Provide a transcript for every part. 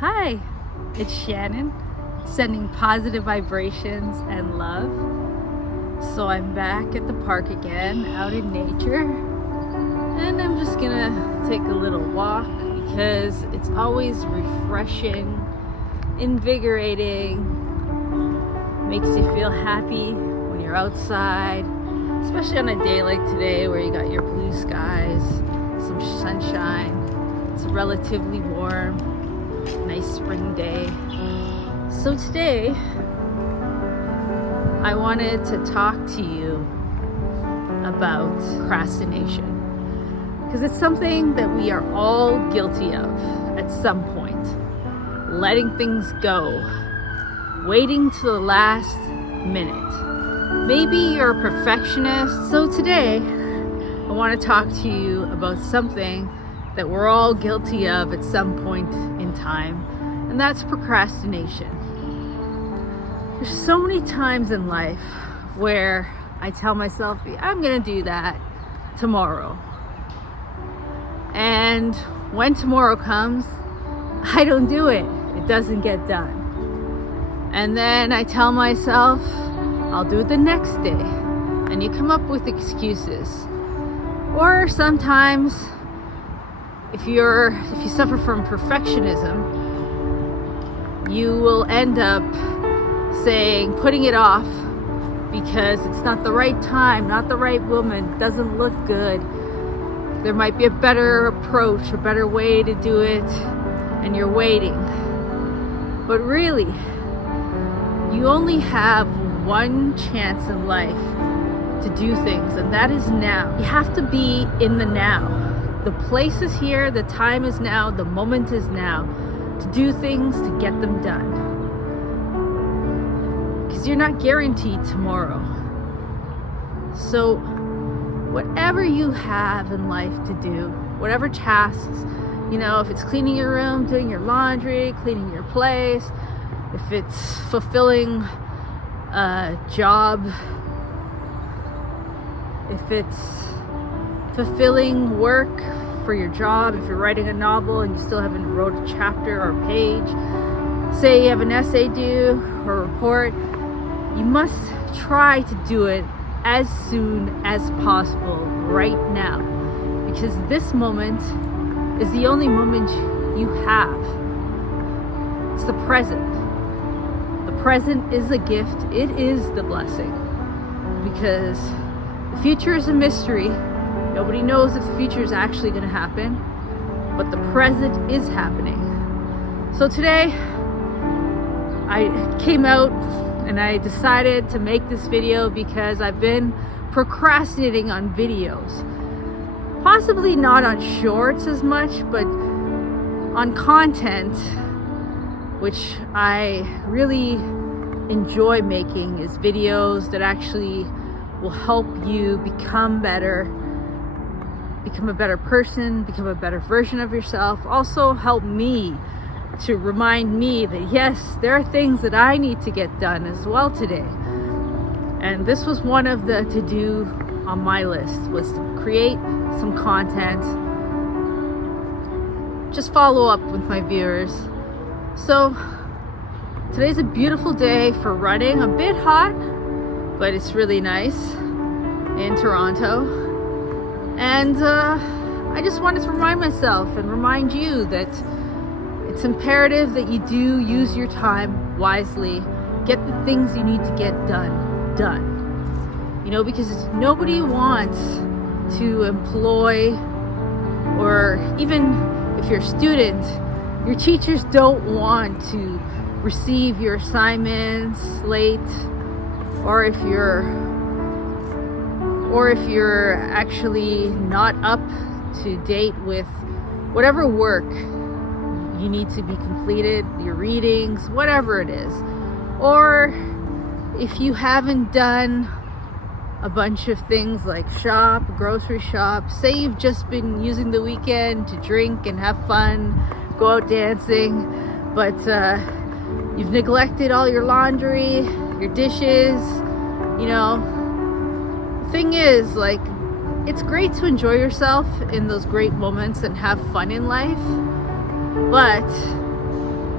Hi, it's Shannon, sending positive vibrations and love. So I'm back at the park again, out in nature, and I'm just gonna take a little walk because it's always refreshing, invigorating, makes you feel happy when you're outside, especially on a day like today where you got your blue skies, some sunshine. It's relatively warm, nice spring day. So today I wanted to talk to you about procrastination because it's something that we are all guilty of at some point. Letting things go, waiting to the last minute. Maybe you're a perfectionist. So today I want to talk to you about something that we're all guilty of at some point in time, and that's procrastination. There's so many times in life where I tell myself, I'm gonna do that tomorrow. And when tomorrow comes, I don't do it. It doesn't get done. And then I tell myself, I'll do it the next day. And you come up with excuses. Or sometimes, if you suffer from perfectionism, you will end up putting it off because it's not the right time, not the right woman, doesn't look good. There might be a better approach, a better way to do it, and you're waiting. But really, you only have one chance in life to do things, and that is now. You have to be in the now. The place is here, the time is now, the moment is now to do things, to get them done. Because you're not guaranteed tomorrow. So whatever you have in life to do, whatever tasks, if it's cleaning your room, doing your laundry, cleaning your place, if it's fulfilling a job, if it's fulfilling work for your job, if you're writing a novel and you still haven't wrote a chapter or a page, say you have an essay due or a report, you must try to do it as soon as possible right now, because this moment is the only moment you have. It's the present. The present is a gift. It is the blessing, because the future is a mystery. Nobody knows if the future is actually going to happen, but the present is happening. So today, I came out and I decided to make this video because I've been procrastinating on videos. Possibly not on shorts as much, but on content, which I really enjoy making, is videos that actually will help you become better, become a better person, become a better version of yourself. Also help me to remind me that yes, there are things that I need to get done as well today. And this was one of the to-do on my list, was to create some content, just follow up with my viewers. So today's a beautiful day for running, a bit hot, but it's really nice in Toronto. And I just wanted to remind myself and remind you that it's imperative that you do use your time wisely. Get the things you need to get done. Because nobody wants to employ, or even if you're a student, your teachers don't want to receive your assignments late, or if you're actually not up to date with whatever work you need to be completed, your readings, whatever it is. Or if you haven't done a bunch of things like shop, grocery shop, say you've just been using the weekend to drink and have fun, go out dancing, but you've neglected all your laundry, your dishes, The thing is, it's great to enjoy yourself in those great moments and have fun in life, but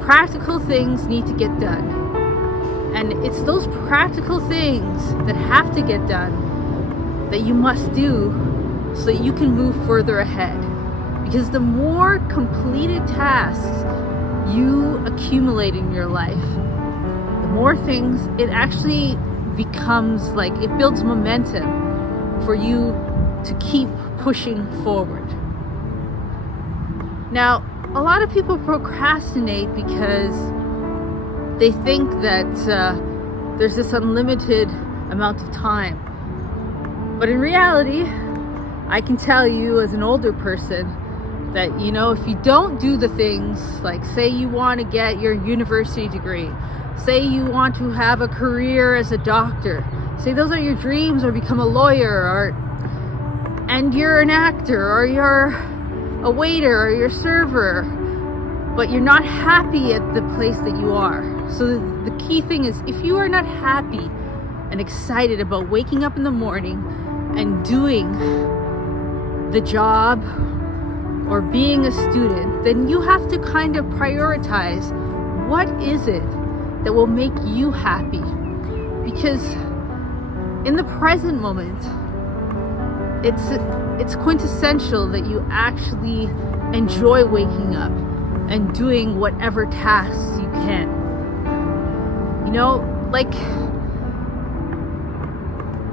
practical things need to get done. And it's those practical things that have to get done that you must do so that you can move further ahead. Because the more completed tasks you accumulate in your life, the more things it actually becomes like it builds momentum for you to keep pushing forward. Now, a lot of people procrastinate because they think that there's this unlimited amount of time. But in reality, I can tell you as an older person that, if you don't do the things, like say you want to get your university degree, say you want to have a career as a doctor, say those are your dreams, or become a lawyer, and you're an actor, or you're a waiter, or you're a server, but you're not happy at the place that you are. So the key thing is, if you are not happy and excited about waking up in the morning and doing the job or being a student, then you have to kind of prioritize what is it that will make you happy. Because in the present moment, it's quintessential that you actually enjoy waking up and doing whatever tasks you can.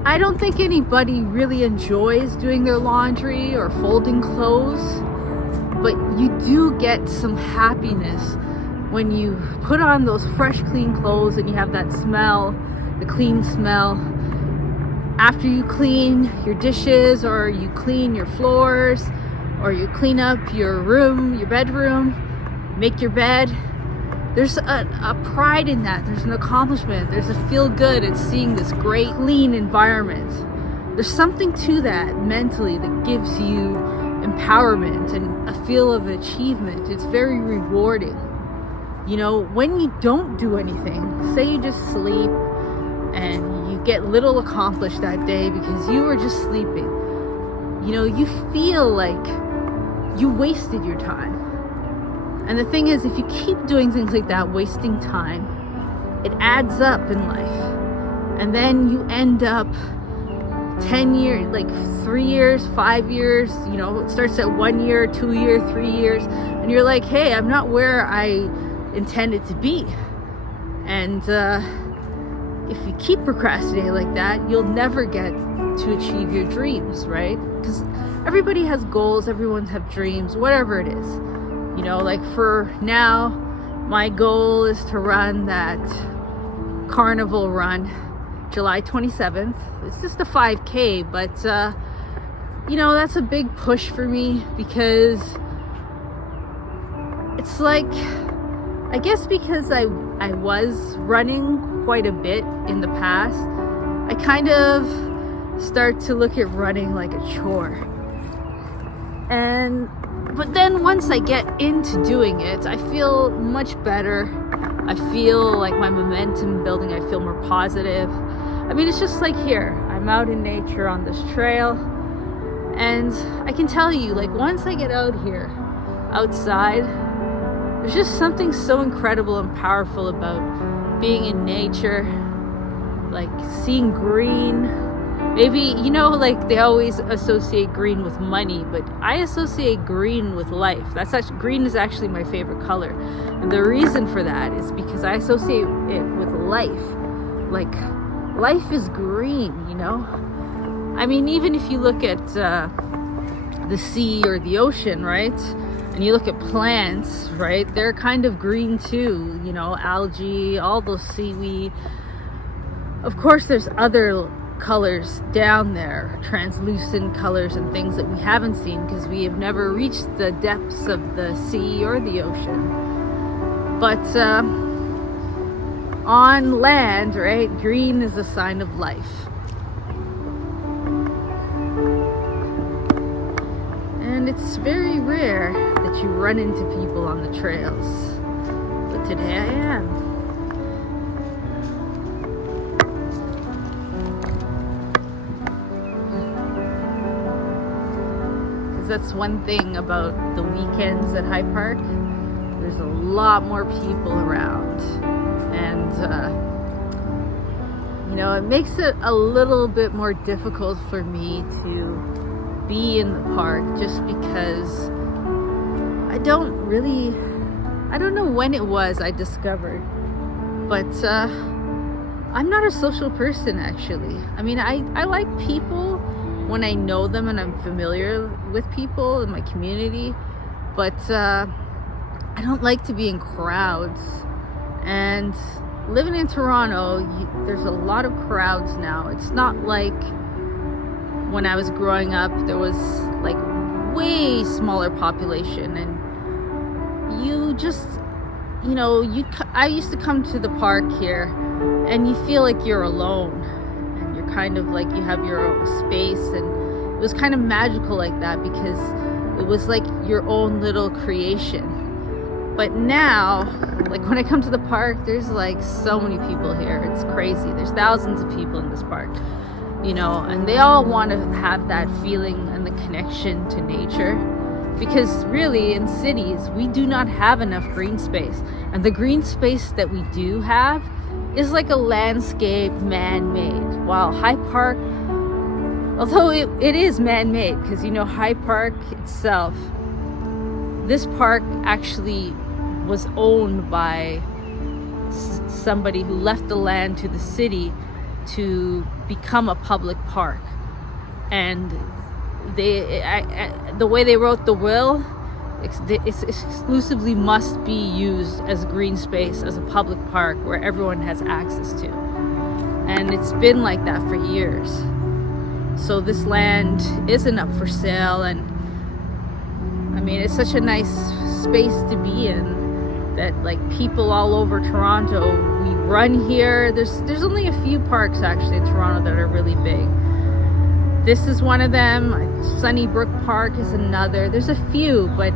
I don't think anybody really enjoys doing their laundry or folding clothes, but you do get some happiness when you put on those fresh, clean clothes and you have that smell, the clean smell. After you clean your dishes, or you clean your floors, or you clean up your room, your bedroom, make your bed, there's a pride in that. There's an accomplishment. There's a feel good at seeing this great, clean environment. There's something to that mentally that gives you empowerment and a feel of achievement. It's very rewarding. When you don't do anything, say you just sleep and you get little accomplished that day because you were just sleeping, you feel like you wasted your time. And the thing is, if you keep doing things like that, wasting time, it adds up in life. And then you end up 10 years, like 3 years, 5 years, it starts at 1 year, 2 years, 3 years. And you're like, hey, I'm not where I intended to be. And if you keep procrastinating like that, you'll never get to achieve your dreams, right? Because everybody has goals, everyone has dreams, whatever it is. Like for now, my goal is to run that carnival run July 27th. It's just a 5K, but that's a big push for me, because it's like, I guess because I was running quite a bit in the past, I kind of start to look at running like a chore. But then once I get into doing it, I feel much better. I feel like my momentum building. I feel more positive. I mean, it's just like here. I'm out in nature on this trail. And I can tell you, like, once I get out here, outside, there's just something so incredible and powerful about being in nature. Like seeing green. Maybe, like they always associate green with money, but I associate green with life. Green is actually my favorite color. And the reason for that is because I associate it with life. Like, life is green, I mean, even if you look at the sea or the ocean, right? And you look at plants, right? They're kind of green too, algae, all those seaweed. Of course, there's other colors down there, translucent colors and things that we haven't seen because we have never reached the depths of the sea or the ocean. But on land, right, green is a sign of life. And it's very rare that you run into people on the trails, but today I am. That's one thing about the weekends at High Park. there's a lot more people around, and it makes it a little bit more difficult for me to be in the park, just because I don't know when it was I discovered, but I'm not a social person, actually. I mean, I like people when I know them and I'm familiar with people in my community, but I don't like to be in crowds. And living in Toronto, there's a lot of crowds now. It's not like when I was growing up, there was like way smaller population, and you just, I used to come to the park here and you feel like you're alone, and you're kind of like, you have your own space, and it was kind of magical like that, because it was like your own little creation. But now, like when I come to the park, there's like so many people here. It's crazy. There's thousands of people in this park, and they all want to have that feeling and the connection to nature. Because really, in cities, we do not have enough green space. And the green space that we do have is like a landscape, man-made. While High Park, although it is man-made, because High Park itself, this park actually was owned by somebody who left the land to the city to become a public park. And the way they wrote the will, it exclusively must be used as green space, as a public park where everyone has access to. And it's been like that for years. So this land isn't up for sale, and I mean, it's such a nice space to be in, that like people all over Toronto, we run here. There's only a few parks actually in Toronto that are really big. This is one of them. Sunnybrook Park is another. There's a few, but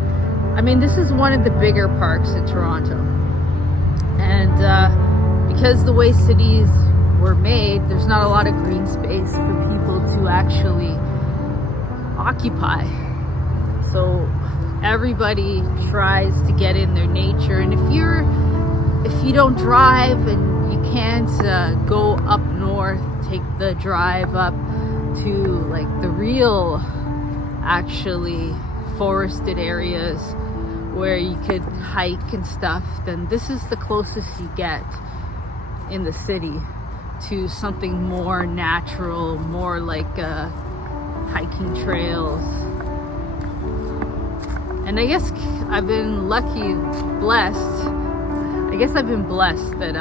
I mean, this is one of the bigger parks in Toronto. And because the way cities were made, there's not a lot of green space for people to actually occupy. So everybody tries to get in their nature. And if you don't drive and you can't go up north, take the drive up to like the real actually forested areas where you could hike and stuff, then this is the closest you get in the city to something more natural, more like hiking trails. And I guess I've been blessed that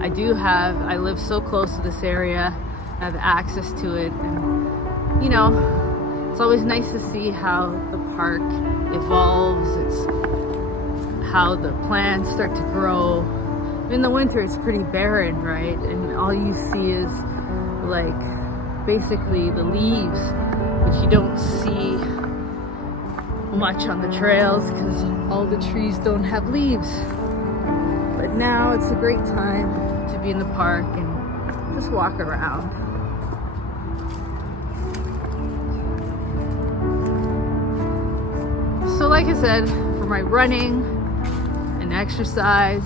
I live so close to this area, I have access to it, and it's always nice to see how the park evolves. It's how the plants start to grow. In the winter it's pretty barren, right? And all you see is like basically the leaves, which you don't see much on the trails because all the trees don't have leaves. But now it's a great time to be in the park and just walk around. So like I said, for my running and exercise,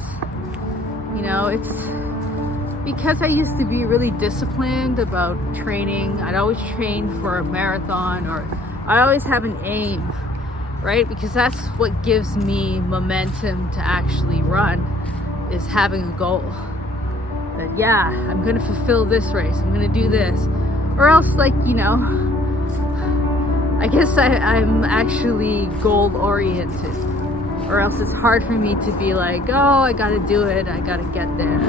it's because I used to be really disciplined about training. I'd always train for a marathon, or I always have an aim, right? Because that's what gives me momentum to actually run, is having a goal. That, yeah, I'm going to fulfill this race. I'm going to do this. Or else, I guess I'm actually goal oriented. Or else it's hard for me to be like, oh, I got to do it. I got to get there.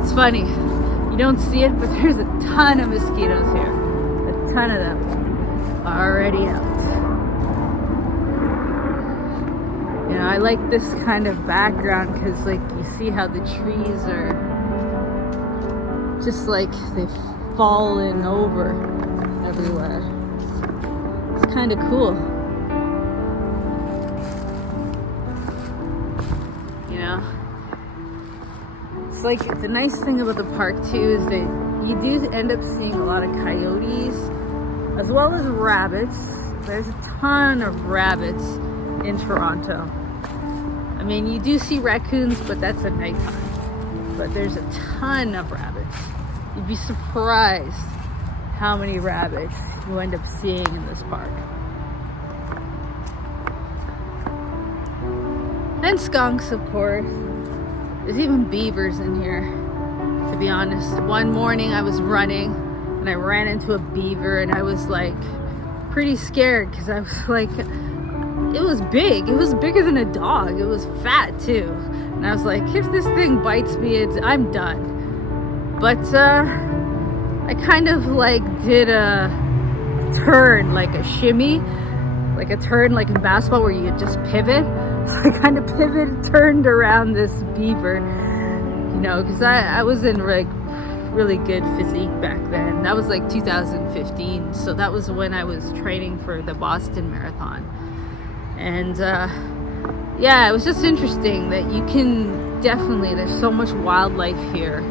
It's funny. You don't see it, but there's a ton of mosquitoes here. A ton of them already out. I like this kind of background because you see how the trees are just like they've fallen over everywhere. It's kind of cool. It's like the nice thing about the park too is that you do end up seeing a lot of coyotes as well as rabbits. There's a ton of rabbits in Toronto. mean, you do see raccoons, but that's at nighttime. But there's a ton of rabbits. You'd be surprised how many rabbits you end up seeing in this park. And skunks, of course. There's even beavers in here, to be honest. One morning I was running and I ran into a beaver, and I was like pretty scared because I was like, it was big. It was bigger than a dog. It was fat too. And I was like, if this thing bites me, I'm done. But I kind of like did a turn, like a shimmy, like a turn like in basketball where you just pivot. So I kind of turned around this beaver, you know, because I was in like really good physique back then. That was like 2015. So that was when I was training for the Boston Marathon. And yeah, it was just interesting that you can definitely, there's so much wildlife here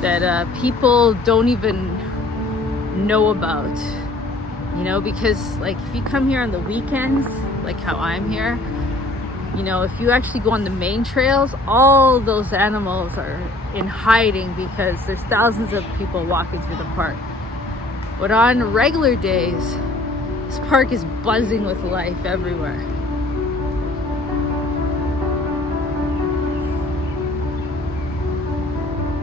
that people don't even know about, you know, because like if you come here on the weekends, like how I'm here, you know, if you actually go on the main trails, all those animals are in hiding because there's thousands of people walking through the park. But on regular days, this park is buzzing with life everywhere.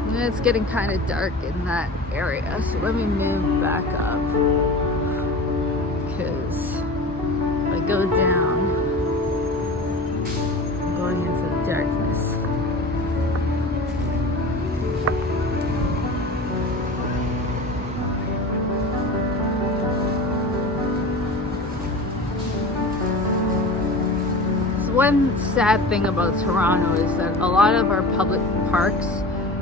And it's getting kind of dark in that area, so let me move back up, because if I go down, going into the darkness. So one sad thing about Toronto is that a lot of our public parks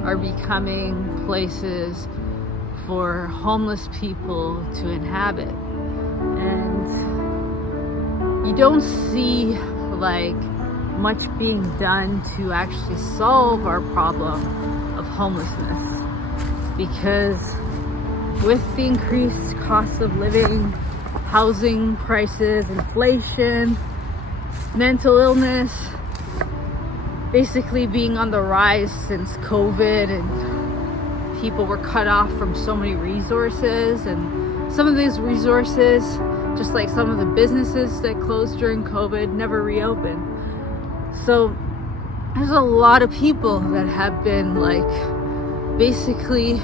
are becoming places for homeless people to inhabit. And you don't see like much being done to actually solve our problem of homelessness, because with the increased cost of living, housing prices, inflation, mental illness basically being on the rise since COVID, and people were cut off from so many resources, and some of these resources, just like some of the businesses that closed during COVID, never reopened. So there's a lot of people that have been like basically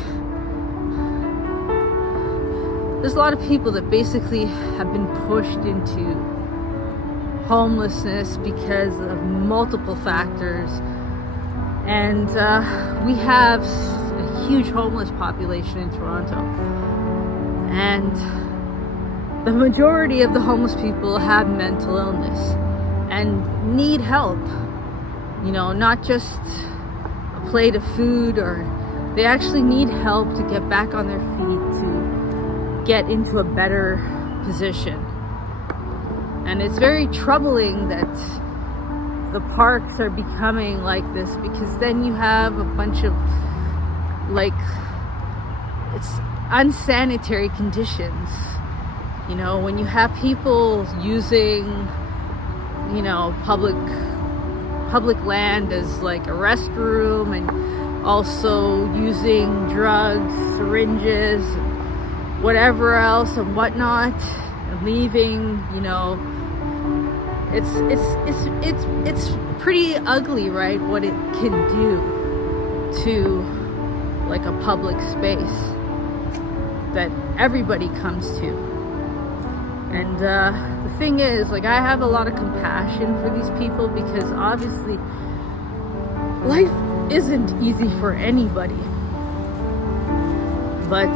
have been pushed into homelessness because of multiple factors. And we have a huge homeless population in Toronto, and the majority of the homeless people have mental illness and need help, you know, not just a plate of food, or they actually need help to get back on their feet, to get into a better position. And it's very troubling that the parks are becoming like this, because then you have a bunch of like, it's unsanitary conditions, you know, when you have people using, you know, public land as like a restroom, and also using drugs, syringes, whatever else and whatnot, and leaving, you know, it's pretty ugly, right, what it can do to like a public space that everybody comes to. And the thing is, like, I have a lot of compassion for these people, because obviously life isn't easy for anybody, but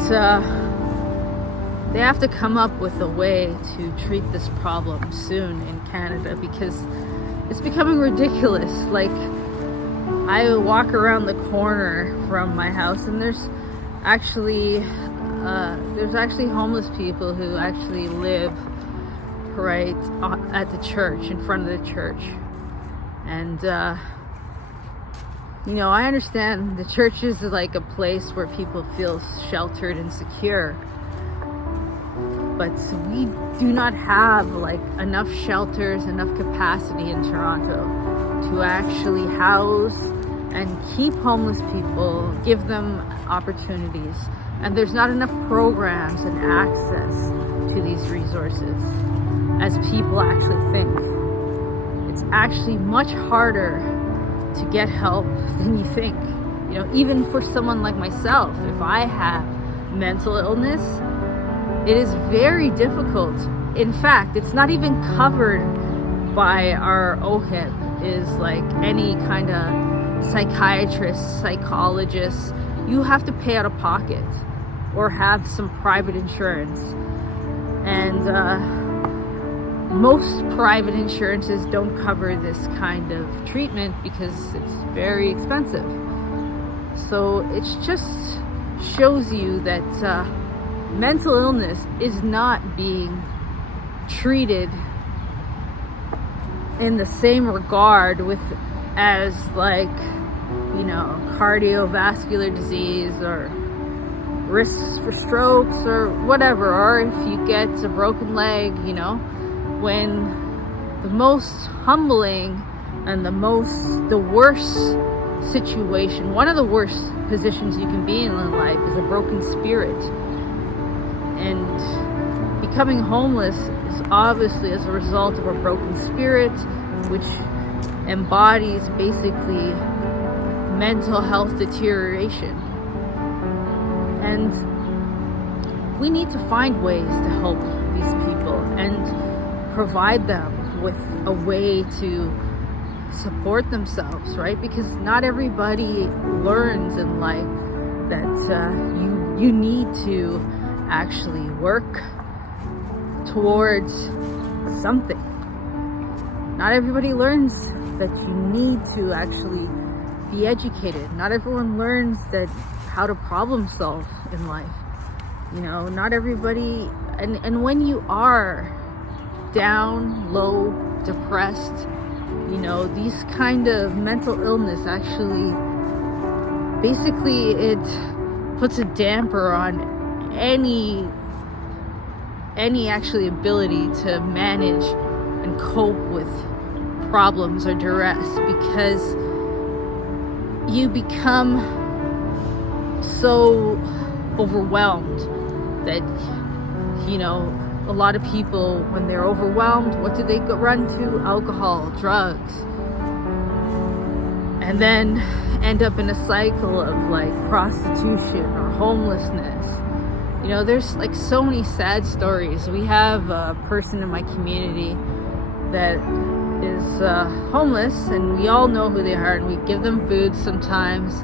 they have to come up with a way to treat this problem soon in Canada, because it's becoming ridiculous. Like, I walk around the corner from my house, and there's actually homeless people who actually live right at the church, in front of the church. And you know, I understand the church is like a place where people feel sheltered and secure, but we do not have like enough shelters, enough capacity in Toronto to actually house and keep homeless people, give them opportunities. And there's not enough programs and access to these resources as people actually think. It's actually much harder to get help than you think. You know, even for someone like myself, if I have mental illness, it is very difficult. In fact, it's not even covered by our OHIP, is like any kind of psychiatrist, psychologist. You have to pay out of pocket or have some private insurance. And most private insurances don't cover this kind of treatment because it's very expensive. So it just shows you that mental illness is not being treated in the same regard as like, you know, cardiovascular disease or risks for strokes or whatever, or if you get a broken leg, you know, when the most humbling and the worst situation, one of the worst positions you can be in life is a broken spirit. And becoming homeless is obviously as a result of a broken spirit, which embodies basically mental health deterioration. And we need to find ways to help these people and provide them with a way to support themselves, right? Because not everybody learns in life that you need to actually work towards something. Not everybody learns that you need to actually be educated. Not everyone learns that how to problem solve in life. You know, not everybody, and when you are down, low, depressed, you know, these kind of mental illness actually, basically it puts a damper on any actually ability to manage and cope with problems or duress, because you become so overwhelmed that, you know, a lot of people, when they're overwhelmed, what do they run to? Alcohol, drugs, and then end up in a cycle of like prostitution or homelessness. You know, there's like so many sad stories. We have a person in my community that is homeless, and we all know who they are, and we give them food sometimes,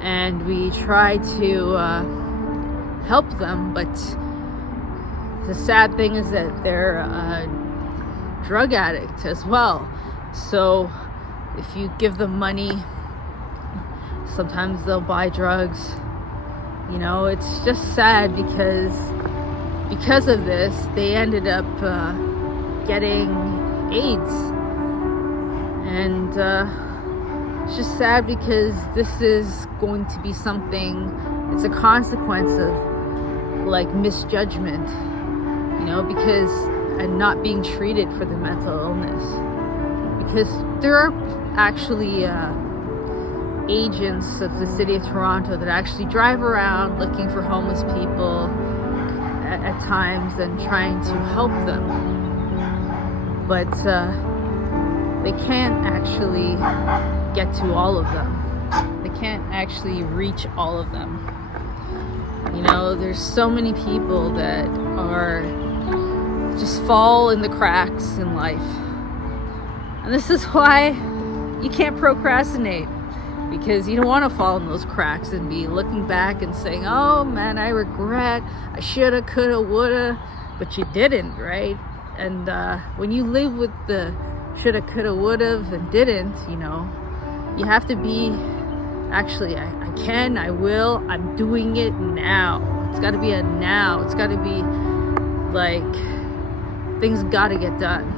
and we try to help them, but the sad thing is that they're a drug addict as well. So if you give them money, sometimes they'll buy drugs. You know, it's just sad because of this, they ended up getting AIDS. And it's just sad because this is going to be something, it's a consequence of like misjudgment, you know, because, and not being treated for the mental illness. Because there are actually agents of the city of Toronto that actually drive around looking for homeless people at times and trying to help them. But they can't actually get to all of them. They can't actually reach all of them. You know, there's so many people that are just fall in the cracks in life. And this is why you can't procrastinate, because you don't want to fall in those cracks and be looking back and saying, oh man, I regret, I shoulda, coulda, woulda, but you didn't, right? And when you live with the shoulda, coulda, woulda, and didn't, you know, you have to be, actually, I can, I will, I'm doing it now. It's got to be a now. It's got to be like, things got to get done.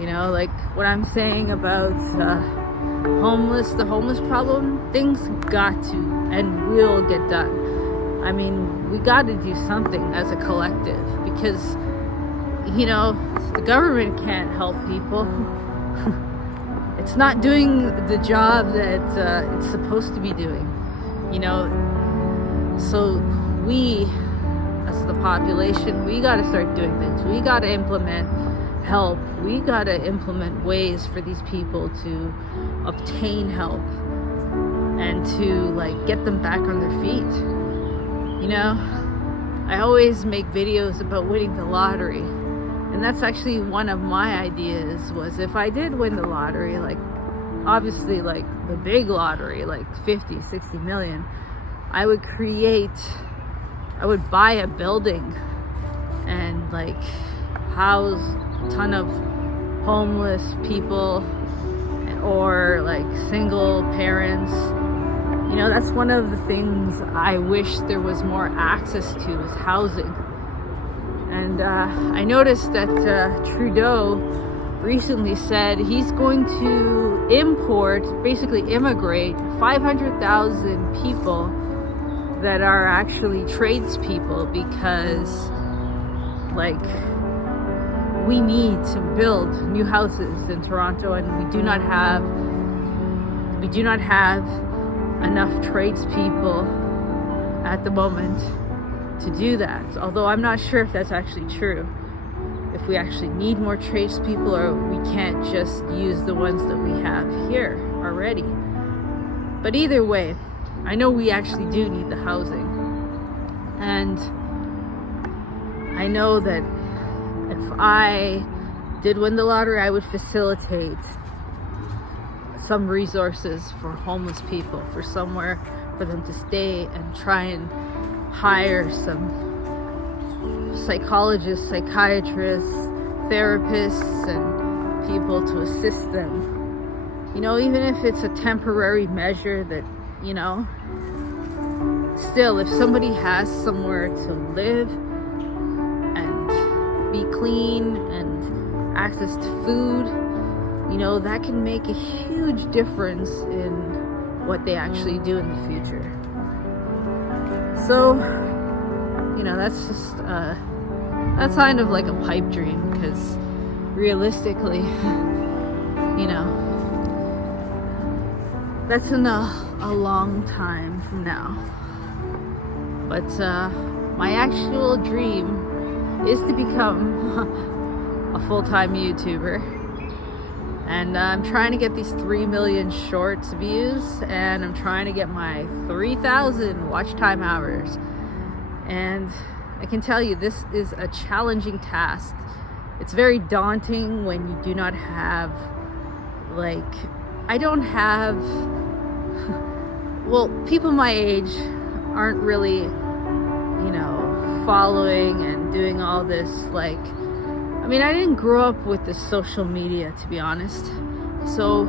You know, like what I'm saying about the homeless problem, things got to and will get done. I mean, we got to do something as a collective, because, you know, the government can't help people. it's not doing the job that it's supposed to be doing, you know. So we, as the population, we got to start doing things. We got to implement help. We got to implement ways for these people to obtain help and to like get them back on their feet. You know, I always make videos about winning the lottery, and that's actually one of my ideas. Was if I did win the lottery, like obviously like the big lottery, like 50, 60 million, I would buy a building and like house a ton of homeless people or like single parents. You know, that's one of the things I wish there was more access to, is housing. And I noticed that Trudeau recently said he's going to basically immigrate 500,000 people that are actually tradespeople, because like we need to build new houses in Toronto, and we do not have enough tradespeople at the moment to do that. Although I'm not sure if that's actually true, if we actually need more tradespeople, or we can't just use the ones that we have here already. But either way, I know we actually do need the housing. And I know that if I did win the lottery, I would facilitate some resources for homeless people, for somewhere for them to stay, and try and hire some psychologists, psychiatrists, therapists, and people to assist them. You know, even if it's a temporary measure that, you know, still, if somebody has somewhere to live and be clean and access to food, you know, that can make a huge difference in what they actually do in the future. So, you know, that's just, that's kind of like a pipe dream, because realistically, you know, that's in a long time from now. But my actual dream is to become a full-time YouTuber. And I'm trying to get these 3 million shorts views, and I'm trying to get my 3,000 watch time hours. And I can tell you, this is a challenging task. It's very daunting when you do not have, like, I don't have, well, people my age aren't really, you know, following and doing all this, like, I mean, I didn't grow up with the social media, to be honest. So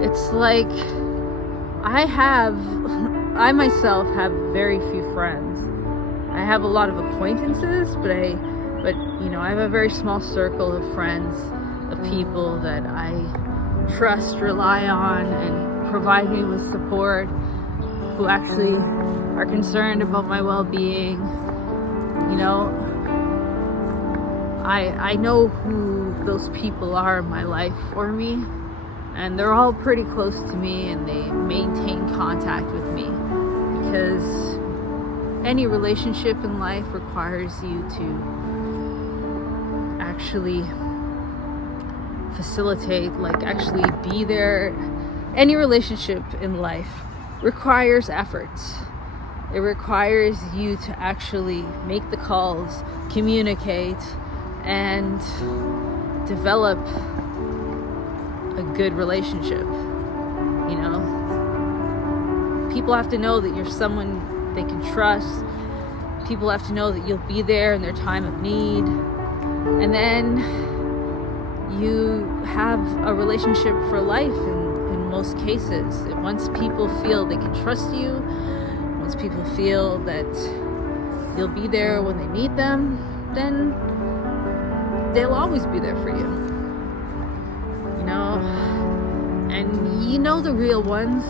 it's like I myself have very few friends. I have a lot of acquaintances, but you know, I have a very small circle of friends, of people that I trust, rely on, and provide me with support, who actually are concerned about my well-being. You know, I know who those people are in my life for me, and they're all pretty close to me, and they maintain contact with me, because any relationship in life requires you to actually facilitate, like actually be there. Any relationship in life requires efforts. It requires you to actually make the calls, communicate, and develop a good relationship. You know, people have to know that you're someone they can trust. People have to know that you'll be there in their time of need. And then you have a relationship for life in most cases. Once people feel they can trust you, once people feel that you'll be there when they need them, then they'll always be there for you. You know, and you know the real ones.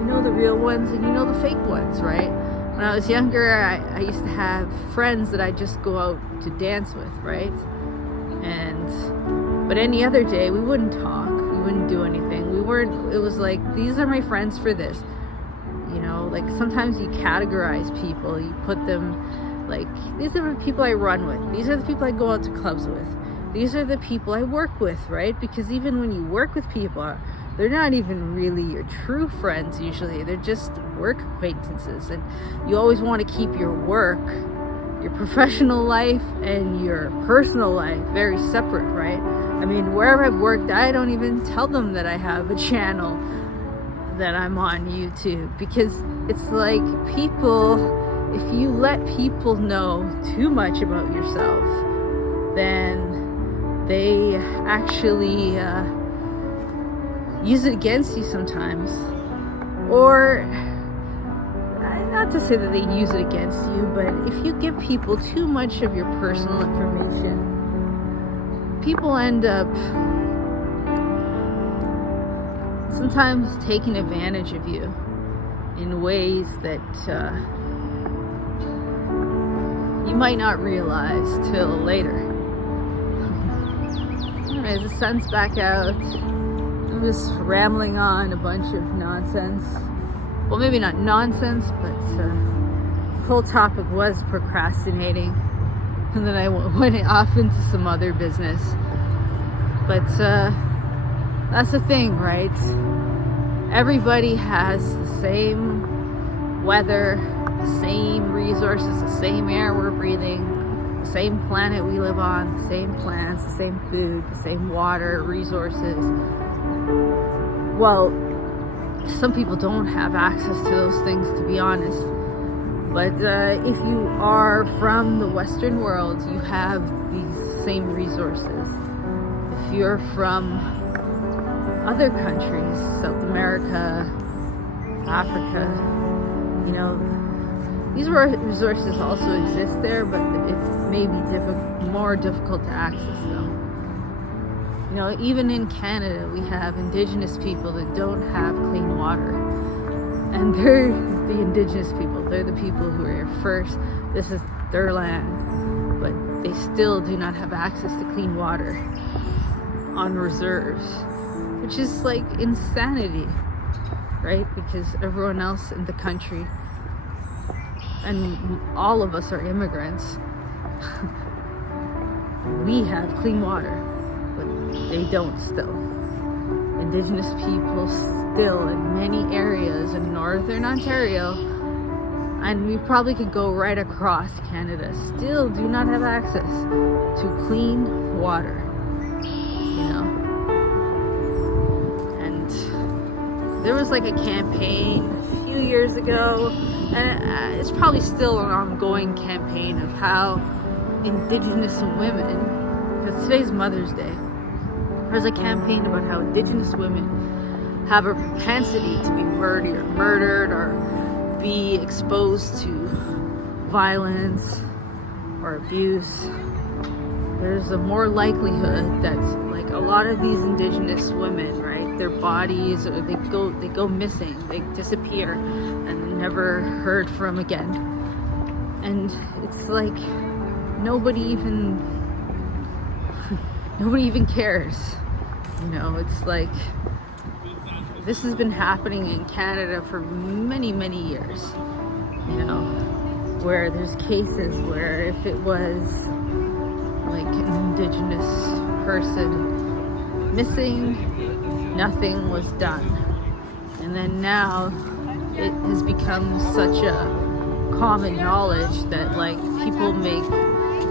You know the real ones, and you know the fake ones, right? When I was younger, I used to have friends that I just go out to dance with, right? But any other day, we wouldn't talk. We wouldn't do anything. It was like, these are my friends for this. You know, like sometimes you categorize people, you put them like, these are the people I run with, these are the people I go out to clubs with, these are the people I work with, right? Because even when you work with people, they're not even really your true friends usually. They're just work acquaintances. And you always want to keep your work, your professional life, and your personal life very separate, right? I mean, wherever I've worked, I don't even tell them that I have a channel, that I'm on YouTube, because it's like, people, if you let people know too much about yourself, then they actually use it against you sometimes. Or, not to say that they use it against you, but if you give people too much of your personal information, people end up sometimes taking advantage of you in ways that you might not realize till later. Anyways, the sun's back out. I'm just rambling on a bunch of nonsense. Well, maybe not nonsense, but the whole topic was procrastinating. And then I went off into some other business. But that's the thing, right? Everybody has the same weather, the same resources, the same air we're breathing, the same planet we live on, the same plants, the same food, the same water, resources. Well, some people don't have access to those things, to be honest. But if you are from the Western world, you have these same resources. If you're from other countries, South America, Africa, you know, these resources also exist there, but it may be more difficult to access them. You know, even in Canada, we have Indigenous people that don't have clean water. And they're the Indigenous people. They're the people who are here first. This is their land. But they still do not have access to clean water on reserves, which is like insanity, right? Because everyone else in the country, and all of us are immigrants, we have clean water. They don't still. Indigenous people still in many areas in northern Ontario, and we probably could go right across Canada, still do not have access to clean water, you know. And there was like a campaign a few years ago, and it's probably still an ongoing campaign, of how Indigenous women, because today's Mother's Day, there's a campaign about how Indigenous women have a propensity to be murdered or be exposed to violence or abuse. There's a more likelihood that, like, a lot of these Indigenous women, right, their bodies, or they go missing, they disappear, and never heard from again. And it's like nobody even cares. You know, it's like, this has been happening in Canada for many, many years. You know, where there's cases where if it was like an Indigenous person missing, nothing was done. And then now it has become such a common knowledge that, like, people make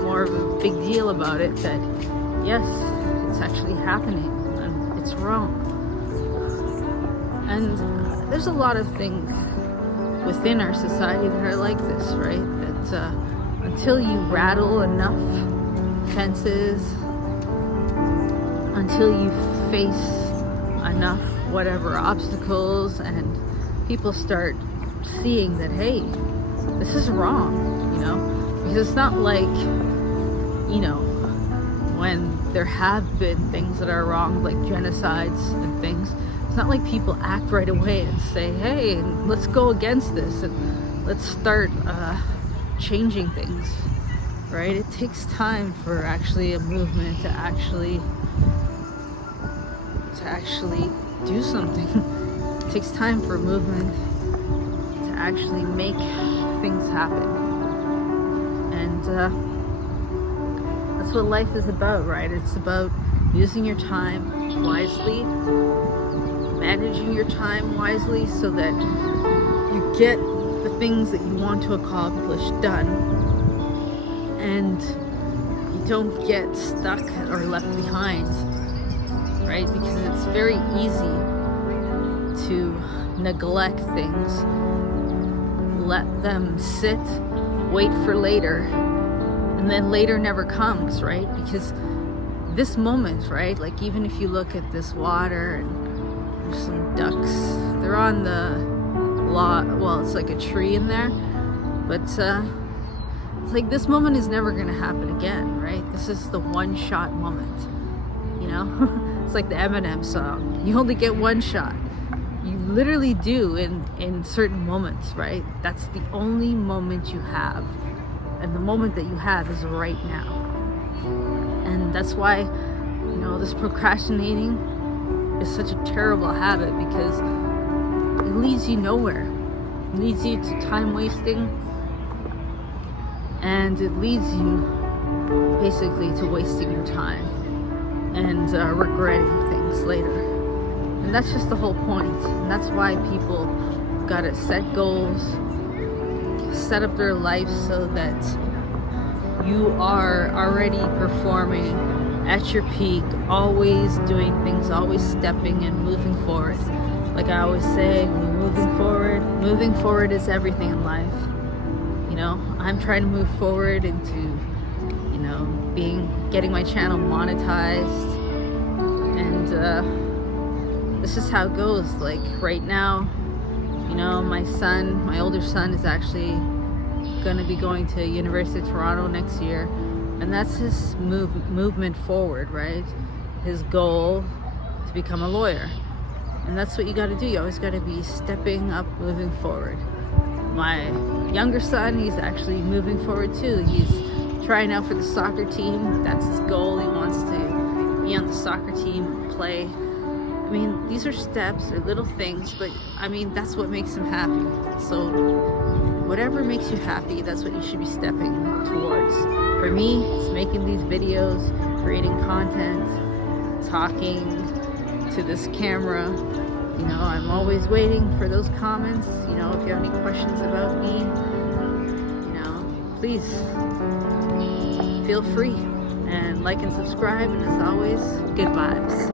more of a big deal about it, that yes, it's actually happening and it's wrong. And there's a lot of things within our society that are like this, right? That until you rattle enough fences, until you face enough whatever obstacles, and people start seeing that, hey, this is wrong, you know? Because it's not like, you know, when there have been things that are wrong, like genocides and things, it's not like people act right away and say, hey, let's go against this and let's start changing things, right? It takes time for actually a movement to actually to actually do something. It takes time for movement to actually make things happen. And that's what life is about, right? It's about using your time wisely, managing your time wisely so that you get the things that you want to accomplish done, and you don't get stuck or left behind, right? Because it's very easy to neglect things, let them sit, wait for later, and then later never comes, right? Because this moment, right? Like, even if you look at this water and there's some ducks, they're on the lot, well, it's like a tree in there, but it's like this moment is never gonna happen again, right? This is the one shot moment, you know? It's like the Eminem song, you only get one shot. You literally do in certain moments, right? That's the only moment you have, and the moment that you have is right now. And that's why, you know, this procrastinating is such a terrible habit, because it leads you nowhere. It leads you to time wasting, and it leads you basically to wasting your time and regretting things later. And that's just the whole point. And that's why people gotta set goals, set up their life so that you are already performing at your peak, always doing things, always stepping and moving forward. Like I always say, moving forward is everything in life. You know, I'm trying to move forward into, you know, getting my channel monetized, and this is how it goes. Like right now, you know, my older son is actually gonna be going to University of Toronto next year, and that's his movement forward, right? His goal to become a lawyer. And that's what you got to do. You always got to be stepping up, moving forward. My younger son, he's actually moving forward too. He's trying out for the soccer team. That's his goal. He wants to be on the soccer team and play. I mean, these are steps, they're little things, but I mean, that's what makes him happy. So whatever makes you happy, that's what you should be stepping towards. For me, it's making these videos, creating content, talking to this camera. You know, I'm always waiting for those comments. You know, if you have any questions about me, you know, please feel free, and like and subscribe, and as always, good vibes.